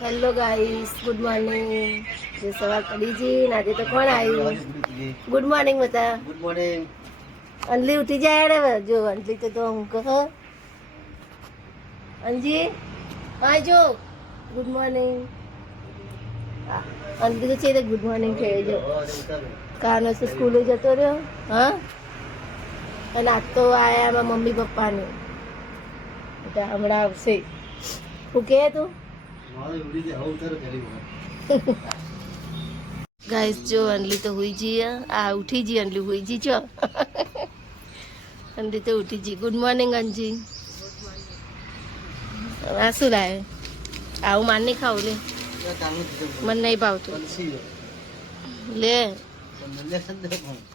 Hello guys, good morning. જે સવાર પડી જી આજે તો કોણ આવ્યું? ગુડ મોર્નિંગ બતા. Good morning. અંજલી ઉઠી જાય રે. જો અંજલી તો હું કહો અંજી હા જો ગુડ મોર્નિંગ. અંજલી તો છે ગુડ મોર્નિંગ કહે જો. કાનો તો સ્કૂલે જતો રહ્યો. હા, અને આજ તો આયા મારા મમ્મી પપ્પાને. હમણાં આવશે. હું કહે તું ગાઈસ જો અંજલી તો હુઈ જી. આ ઉઠી જી અંજલી હુઈ જી છો. અંજલી તો ઉઠી જી. Good morning અંજી. આ શું લાવે? આવું માન નહીં ખાવું લે, મને નહીં ભાવતું લે,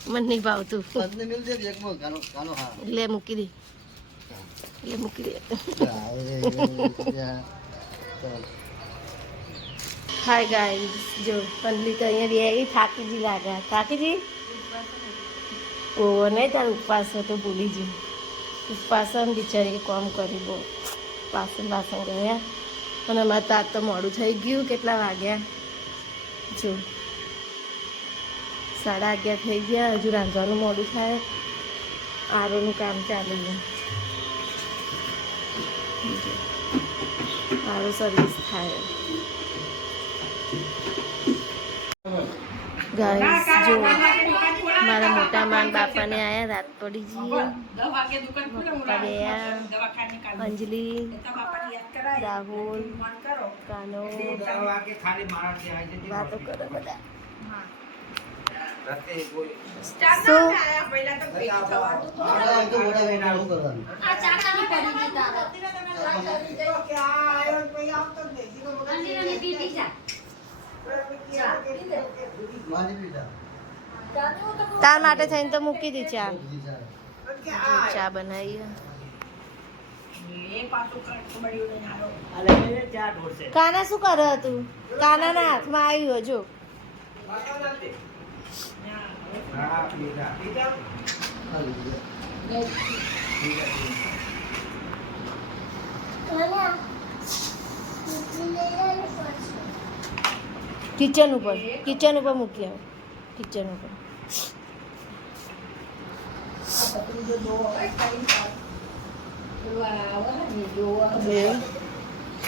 મને નહીં ભાવતું લે. મૂકી દે, લે મૂકી દે. હાય ગાઈસ જો અંજલી તો અહીંયા બે થાકી જી લાગે. થાકી જી ઓ નહીં તાર ઉપવાસ તો ભૂલી જી. ઉપવાસ બિચારી કામ કરી બહુ વાસણ ગયા. અને અમારે તાર તો મોડું થઈ ગયું. કેટલા વાગ્યા જો 11:30 થઈ ગયા. હજુ રાંધવાનું મોડું થાય. આરોનું કામ ચાલુ છે. આરો સર્વિસ થાય. ગાઈસ જો મારા મોટા માન બાપાને આયા. રાત પડી જઈએ. પપ્પા ગયા, અંજલી, રાહુલ, કાનો વાતો કરે બધા. તાર માટે થઈને તો મૂકી દી ચા. ચા બનાવી. કાના શું કરે તું? કાનાના હાથમાં આવ્યું જો. કિચન ઉપર મૂકી આવ. કિચન ઉપર